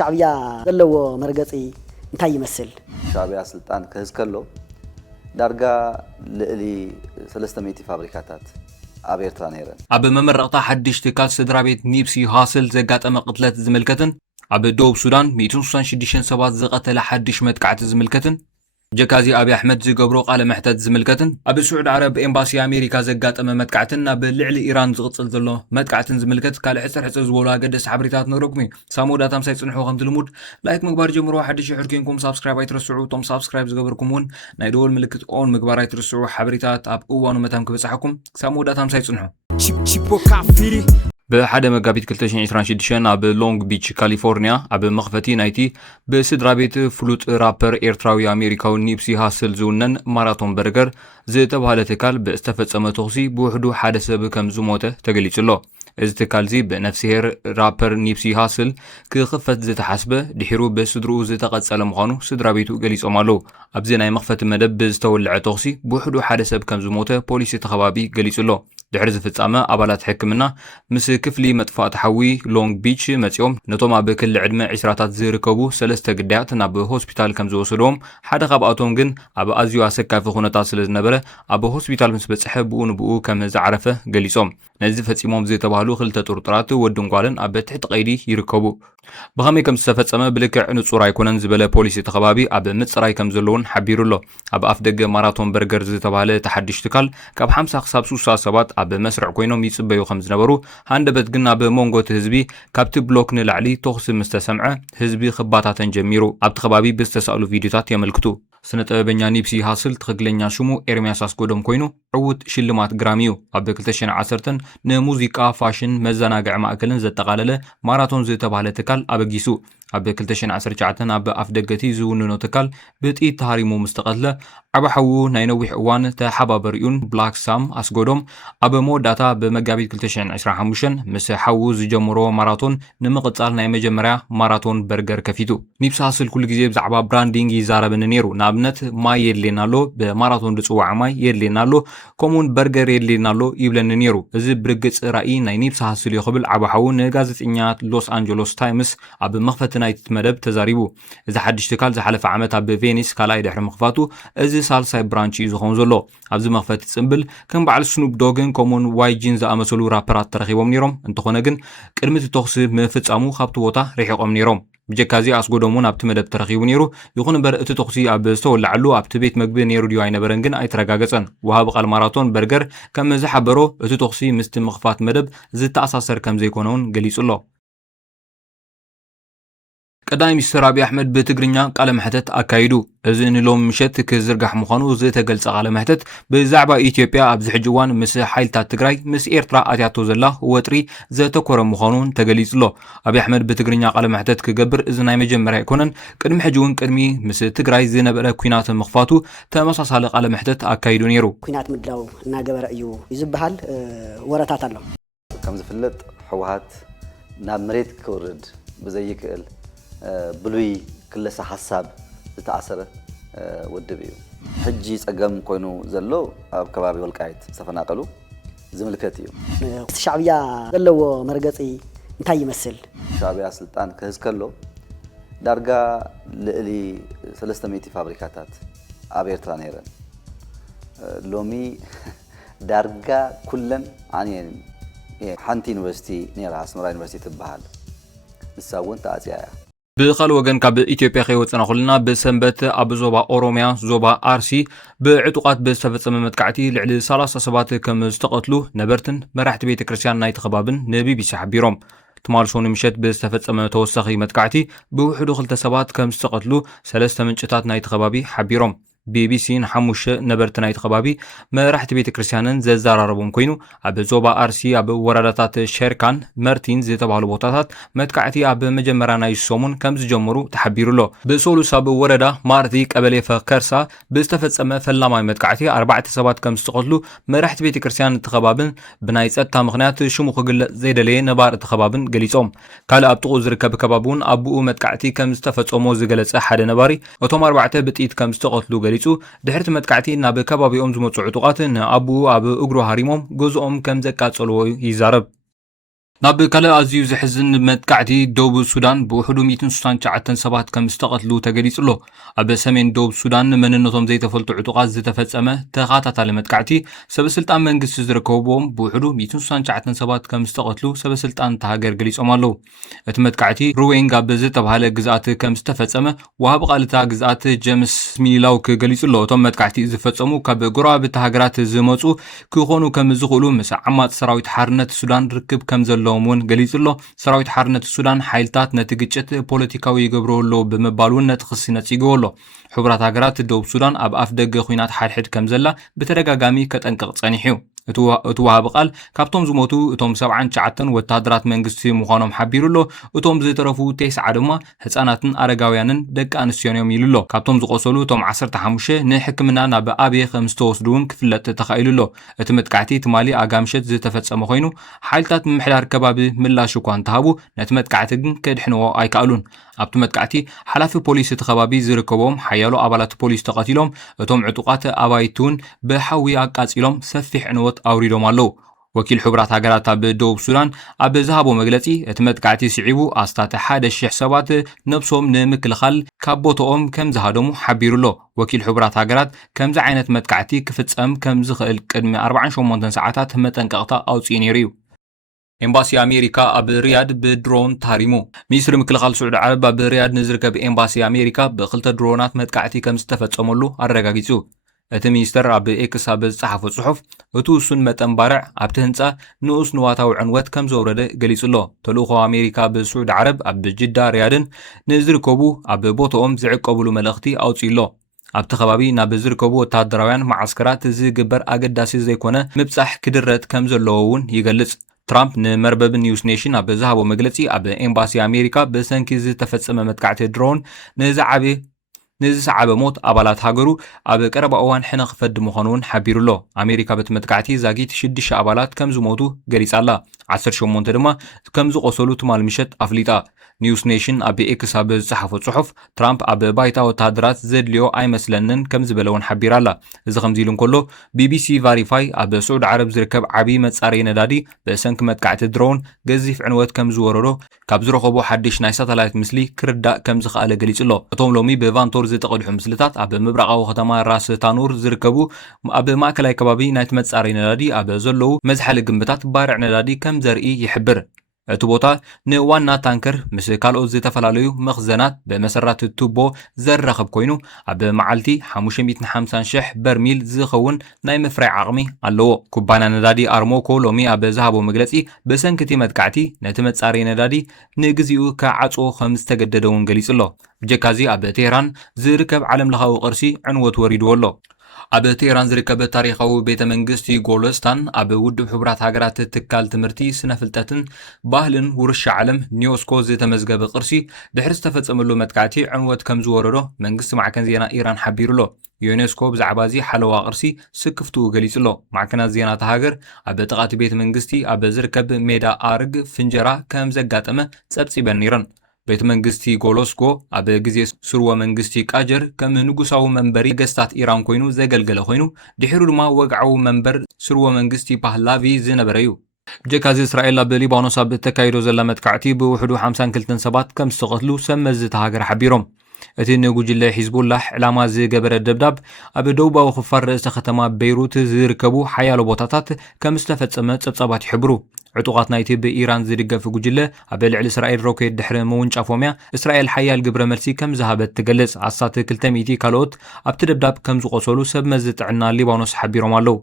شعبية لو مرقصي انتهي يمثل شعبية سلطان كهزكلو دارجا للي 300 فابريكاتات أبير ترانيرن أب ممرقتا حدش تكال سدرابيت نيبسي هاسل زقات أما قتلات زملكتن أب دوب سودان 266 سبات زقات لحدش متكعت زملكتن جكازي أبي أحمد زقبرو قال محتد زملكتن أبي سعود عرب إمباسي أمريكا زقات أما متكعتن أبي لعلي إيران زغطل ذلو متكعتن زملكت كال حسر زولها قدس حبريتات نرقمي سامو داتام سايت صنحو خمت المود لايك مقبار جمرو حدش يحركينكم سابسكرايب يترسعو توم سابسكرايب زقبركمون نايدول ملكت اون مقبار يترسعو حبريتات أب أوانو متام كبسحكم سامو داتام سايت صنحو بحد مقابيت كلتشين 26 أب لونج بيتش كاليفورنيا أب مخفتي نايتي بسدرابيت فلوت رابر إيرتراوي أمريكاو نيبسي هاسل زونن ماراثون برجر زي تبهالة تكال باستفاد سمتوخسي بوحدو حادثة بكم زموته تقليت له إذ تكالزي بنفسه رابر نيبسي هاسل كخفت زي تحسبه دحيرو بسدرو زي تقد سلام غانو سدرابيتو قليس أمالو أبزينا مخفت مدب بزتولع توخسي بوحدو حادثة بكم زموته بوليسي تخبابي قليس له دحر زفتامه أبالات حكمنا مس كفلي مدفع تحوي لونج بيتش متيوم نتوما بكل عدمه عشراتات زيركبو سلسته قديات ناب هوسبيتال كم زوسلوم حدا قباتهم جن اب ازيو اسكا في خونتا سلازنبره اب هوسبيتال مس بصحه بو كم زعرفه قليصوم نزي فصيموم زي تبالو خلته طرطرات ودنقالن اب تحت قيدي يركبو بخمي كم استفصمه بلكع نصور ايكونن زبله بوليسي تخبابي اب مصراي كم زلون حبيرلو اب اف دغ ماراثون برجر زي تباله تحدش تكال كاب 50 حساب 67 اب مسرع كوينوم يصبيو خم زنبرو هاندبت غنا بمونغوت حزبي كابت بلوك نلعلي توخس مستسمعه حزبي خباتاتن جميرو اب تخبابي بستسالو فيديوهات يملكتو سنطببኛ ኒፕሲ ሃስል ትክክለኛ ሽሙ ኤርሚያስ አስጎዶም ኮይኑ ዕውት ሽልማት ግራሚዩ ኣብ 2010 ንሙዚቃ ፋሽን መዘናግዕ ማእከልን ዘጠቃለለ ማራቶን ዝተባሃለ ትካል ኣበጊሱ ኣብ 2019 ኣብ ኣፍደገቲ ዝውንኖ ትካል ብጥኢት ተሃሪሙ ምስተቐትለ ዓባሓው ናይ ነዊሕ እዋን ተሓባበሪኡን ብላክ ሳም ኣስጎዶም ኣብ መወዳእታ በመጋቢት 2025 ምስ ሓው ዝጀመሮ ማራቶን ንምቕጻል ናይ መጀመርያ ማራቶን በርገር ከፊቱ ኒፕሲ ሃስል ኩሉ ግዜ ብዛዕባ ብራንዲንግ ይዛረብን ነይሩ ንኣብነት ማይ የድልየናሎ ብማራቶን ዝፅዋዕ ማይ የድልየናሎ ከምኡውን በርገር የድልየናሎ ይብለን ነይሩ እዚ ብርግጽ ራእይ ናይ ኒፕሲ ሃስል ይኽብል ዓባሓው ንጋዜጠኛ ሎስ አንጀሎስ ታይምስ ኣብ መኽፈት ናይት መደብ ተዛሪቡ እዚ ሓድሽ ትካል ዝሓለፈ ዓመት ኣብ ቬኒስ ካልኣይ ድሕሪ ምኽፋቱ እዚ ሳልሳይ ብራንች እዩ ዝኸውን ዘሎ ኣብዚ መኽፈቲ ጽምብል ከም በዓል ስኑፕ ዶግን ከምኡውን ዋይጂን ዝኣመሰሉ ራፐራት ተረኺቦም ነይሮም እንተኾነ ግን ቅድሚ እቲ ተኽሲ ምፍጻሙ ካብቲ ቦታ ርሒቖም ነይሮም ብጀካዚ ኣስጎዶሙን ኣብቲ መደብ ተረኺቡ ነይሩ ይኹን እምበር እቲ ተኽሲ ኣብ ዝተወላዕሉ ኣብቲ ቤት መግቢ ነይሩ ድዩ ኣይነበረን ግን ኣይተረጋገፀን ወሃቢ ቃል ማራቶን በርገር ከም ዝሓበሮ እቲ ተኽሲ ምስቲ ምኽፋት መደብ ዝተኣሳሰር ከም ዘይኮነውን ገሊጹ ኣሎ ቀዳማይ ሚኒስትር አብይ አሕመድ በትግርኛ ቃለ መሕተት አካይዱ እዚ ንሎም ምሸት ክዝርጋሕ ምዃኑ ዝተገልጸ ቃለ መሕተት ብዛዕባ ኢትዮጵያ ኣብ ዝሕጅዋን ምስ ሓይልታት ትግራይ ምስ ኤርትራ ኣትያቶ ዘላ ወጥሪ ዘተኮረ ምዃኑን ተገሊጹሎ አብይ አሕመድ በትግርኛ ቃለ መሕተት ክገብር እዚ ናይ መጀመርያ ኣይኮነን ቅድሚ ሕጂ እውን ቅድሚ ምስ ትግራይ ዝነበረ ኩናት ምኽፋቱ ተመሳሳሊ ቃለ መሕተት አካይዱ ነይሩ ኩናት ምድላው እናገበረ እዩ ይዝብሃል ወረታት ኣሎ ከም ዝፍለጥ ሕወሓት ናብ መሬት ክወርድ ብዘይክእል بلوي كل حساب تتأثر والدبيو حجي صقم كوينو زلو اب كبابي والقايت سفناقلو زملكتيو الشعبيه زلو مرقصي انتي يمثل شعبيه سلطان كهزكلو دارجا للي 300 فابريكاتات ابير ترانيرن لومي دارجا كلن عنين حنتي يونيفرسيتي نير اسمرا يونيفرسيتي تبحال مساون تاعتيا بخل وجن كاب إثيوبيا خيوتنا خلنا بسنبت أبو زوبا أوروميا زوبا أرسي بعتقات بستفت ممتكعتي لعل 3 سبات كم استقتلوا نبرتن مرحت بيت كريستيان نايت خبابن نبي بيسحبيرهم تمارسون مشت بستفت توسخي متكعتي بوحدو خلت سبات كم استقتلوا 3 منشطات نايت خبابي حبيرهم BBC حموش نبرت نايت خبابي مرحت بيت كريستيانن ززاراربهم كوينو اب زوبا ارسي اب ورداتات شركان مرتين زي تبعلو بوتاتات متكعتي اب مجمرا ناي سومون كم زجمرو تحبيرلو بسولو ساب وردا مارتي قبلي فكرسا بستفصمه فلاماي متكعتي 4 سبات كم استقتلو مرحت بيت كريستيان تخبابن بناي صتا مخنيات شمو خغل زيدلي نبار تخبابن غليصوم قال ابطو زركب كبابون ابو متكعتي كم استفصمو زغلص حد نباري اوتوم 4 بتيت كم استقتلو دحرت متكعتي ناب كبابيኦም ዝመጹ ዕጡቃትን አቡ ኣብ እግሩ ሃሪሞም ገዝኦም ከም ዘቃጸልዎ ይዛረብ ናብ ካልእ ኣዝዩ ዝሕዝን መጥቃዕቲ ደቡብ ሱዳን ብውሕዱ 169 ሰባት ከም ዝተቐትሉ ተገሊጹ ኣሎ። ኣብ ሰሜን ደቡብ ሱዳን መንነቶም ዘይተፈልጡ ዕጡቓት ዝተፈጸመ ተኸታታሊ መጥቃዕቲ ሰበስልጣን መንግስቲ ዝርከብዎም ብውሕዱ 169 ሰባት ከም ዝተቐትሉ ሰበስልጣን ሃገር ገሊጾም ኣለዉ። እቲ መጥቃዕቲ ሩዌንግ ኣብ ዝተባህለ ግዝኣት ከም ዝተፈጸመ ወሃቢ ቃልታ ግዝኣት ጀምስ ሚላውክ ገሊጹ ኣሎ። እቶም መጥቃዕቲ ዝፈጸሙ ካብ ጎረባብቲ ሃገራት ዝመጹ ክኾኑ ከም ዝኽእሉ ምስ ዓማጽ ሰራዊት ሓርነት ሱዳን ርክብ ከም ዘሎ ውን ገሊጹ ኣሎ። ሰራዊት ሓርነት ሱዳን ሓይልታት ነቲ ግጭት ፖለቲካዊ ይገብሮ ኣሎ ብምባል ውን ነቲ ክሲ ነጺግዎ ኣሎ። ሕቡራት ሃገራት ደቡብ ሱዳን ኣብ ኣፍ ደገ ኩናት ሓድሕድ ከም ዘላ ብተደጋጋሚ ከጠንቅቕ ጸኒሑ እዩ። እቲ ወሃቢ ቃል ካብቶም ዝሞቱ እቶም 79 ወታደራት መንግስቲ ምዃኖም ሓቢሩ ኣሎ። እቶም ዝተረፉ 9 ድማ ህፃናትን ኣረጋውያንን ደቂ ኣንስትዮን እዮም ኢሉ ኣሎ። ካብቶም ዝቆሰሉ እቶም 15 ንሕክምና ናብ ኣብየ ከም ዝተወስዱ እውን ክፍለጥ ተኻኢሉ ኣሎ። እቲ መጥቃዕቲ ትማሊ ኣጋምሸት ዝተፈጸመ ኮይኑ ሓይልታት ምምሕዳር ከባቢ ምላሽ እኳ እንተሃቡ ነቲ መጥቃዕቲ ግን ከድሕንዎ ኣይከኣሉን። ኣብቲ መጥቃዕቲ ሓላፊ ፖሊስ እቲ ከባቢ ዝርከቦም ሓያሎ ኣባላት ፖሊስ ተቐቲሎም እቶም ዕጡቃት ኣባይቲ እውን ብሓዊ ኣቃጺሎም ሰፊሕ ዕንወት ኣውሪዶም ኣለዉ። ወኪል ሕቡራት ሃገራት ኣብ ደቡብ ሱዳን ኣብ ዝሃቦ መግለጺ እቲ መጥቃዕቲ ስዒቡ ኣስታት 1,000 ሰባት ነብሶም ንምክልኻል ካብ ቦታኦም ከም ዝሃደሙ ሓቢሩ ኣሎ። ወኪል ሕቡራት ሃገራት ከምዚ ዓይነት መጥቃዕቲ ክፍጸም ከም ዝኽእል ቅድሚ 48 ሰዓታት መጠንቀቕታ ኣውፅኡ ነይሩ እዩ። ኤምባሲ ኣሜሪካ ኣብ ሪያድ ብድሮን ታሪሙ። ሚኒስትሪ ምክልኻል ስዑድ ዓረብ ኣብ ሪያድ ንዝርከብ ኤምባሲ ኣሜሪካ ብክልተ ድሮናት መጥቃዕቲ ከም ዝተፈጸመሉ ኣረጋጊጹ። እቲ ሚኒስተር ኣብ ኤክስ ኣብ ዝጸሓፈ ጽሑፍ እቲ ውሱን መጠን ባርዕ ኣብቲ ህንፃ ንኡስ ንዋታዊ ዕንወት ከም ዘውረደ ገሊጹ ኣሎ። ተልእኾ ኣሜሪካ ብስዑድ ዓረብ ኣብ ጅዳ ሪያድን ንዝርከቡ ኣብ ቦታኦም ዝዕቀብሉ መልእኽቲ ኣውፂኡ ኣሎ። ኣብቲ ከባቢ ናብ ዝርከቡ ወታደራውያን ማዓስከራት ዝግበር ኣገዳሲ ዘይኮነ ምብጻሕ ክድረት ከም ዘለዎ እውን ይገልጽ። ትራምፕ ንመርበብ ኒውስ ኔሽን ኣብ ዝሃቦ መግለጺ ኣብ ኤምባሲ ኣሜሪካ ብሰንኪ ዝተፈጸመ መጥቃዕቲ ድሮን ንዝሰዓበ ሞት ኣባላት ሃገሩ ኣብ ቀረባ እዋን ሕነ ክፈድ ምዃኑ እውን ሓቢሩ ኣሎ። ኣሜሪካ በቲ መጥቃዕቲ ዛጊት 6 ኣባላት ከም ዝሞቱ ገሊጻ ኣላ። 18 ድማ ከም ዝቆሰሉ ትማል ምሸት ኣፍሊጣ። ኒውስ ኔሽን ኣብ ኤክስ ኣብ ዝጸሓፈ ጽሑፍ ትራምፕ ኣብ ባይታ ወታደራት ዘድልዮ ኣይመስለንን ከም ዝበለ እውን ሓቢራ ኣላ። እዚ ከምዚ ኢሉ እንከሎ ቢቢሲ ቫሪፋይ ኣብ ስዑድ ዓረብ ዝርከብ ዓብይ መጻረዪ ነዳዲ ብሰንኪ መጥቃዕቲ ድሮን ገዚፍ ዕንወት ከም ዝወረዶ ካብ ዝረኸቦ ሓድሽ ናይ ሳተላይት ምስሊ ክርዳእ ከም ዝኽኣለ ገሊጹ ኣሎ። እቶም ሎሚ ብቫንቶር ዝተቐድሑ ምስልታት ኣብ ምብራቃዊ ከተማ ራስ ታኑር ዝርከቡ ኣብ ማእከላይ ከባቢ ናይቲ መጻረዪ ነዳዲ ኣብ ዘለዉ መዝሓሊ ግንብታት ባርዕ ነዳዲ ከም ዘርኢ ይሕብር። እቲ ቦታ ንዋና ታንከር ምስ ካልኦት ዝተፈላለዩ መኽዘናት ብመሰረት ቱቦ ዘራኽብ ኮይኑ ኣብ መዓልቲ 550,000 በርሚል ዝኸውን ናይ ምፍራይ ዓቕሚ ኣለዎ። ኩባንያ ነዳዲ ኣርሞኮ ሎሚ ኣብ ዝሃቦ መግለጺ ብሰንኪ መጥቃዕቲ ነቲ መጻረዪ ነዳዲ ንግዚኡ ከዓጽዎ ከም ዝተገደደ እውን ገሊጹ ኣሎ። ብጀካዚ ኣብ ቴህራን ዝርከብ ዓለም ለኻዊ ቅርሲ ዕንወት ወሪድዎ ኣሎ። ኣብ ቴህራን ዝርከብ ታሪኻዊ ቤተ መንግስቲ ጎልስታን ኣብ ውድብ ሕቡራት ሃገራት ትካል ትምህርቲ ስነ ፍልጠትን ባህልን ውርሻ ዓለም ዩኔስኮ ዝተመዝገበ ቅርሲ ድሕሪ ዝተፈጸመሉ መጥቃዕቲ ዕንወት ከም ዝወረዶ መንግስቲ ማዕከን ዜና ኢራን ሓቢሩ ኣሎ። ዩኔስኮ ብዛዕባ እዚ ሓለዋ ቅርሲ ስክፍቱ ገሊጹ ኣሎ። ማዕከናት ዜና ሃገር ኣብ ጥቃቲ ቤተ መንግስቲ ኣብ ዝርከብ ሜዳ ኣርግ ፍንጀራ ከም ዘጋጠመ ጸብጺበን ነይረን። ቤተ መንግስቲ ጎሎስኮ ኣብ ግዜ ስርወ መንግስቲ ቃጀር ከም ንጉሳዊ መንበሪ ነገስታት ኢራን ኮይኑ ዘገልገለ ኮይኑ ድሕሪ ድማ ወግዓዊ መንበር ስርወ መንግስቲ ፓህላቪ ዝነበረ እዩ። ብጀካዚ እስራኤል ኣብ ሊባኖስ ኣብ ተካይዶ ዘላ መጥቃዕቲ ብውሕዱ 52 ሰባት ከም ዝተቐትሉ ሰመዝ ሃገር ሓቢሮም። እቲ ንጉጅለ ሒዝቡላህ ዕላማ ዝገበረ ደብዳብ ኣብ ደቡባዊ ክፋል ርእሰ ከተማ ቤይሩት ዝርከቡ ሓያሎ ቦታታት ከም ዝተፈጸመ ጸብጻባት ይሕብሩ። ዕጡቃት ናይቲ ብኢራን ዝድገፍ ጉጅለ ኣብ ልዕሊ እስራኤል ሮኬት ድሕሪ ምውንጫፎም እስራኤል ሓያል ግብረ መልሲ ከም ዝሃበት ትገልጽ። ዓሳት 200 ካልኦት ኣብቲ ደብዳብ ከም ዝቆሰሉ ሰብ መዚ ጥዕና ሊባኖስ ሓቢሮም ኣለዉ።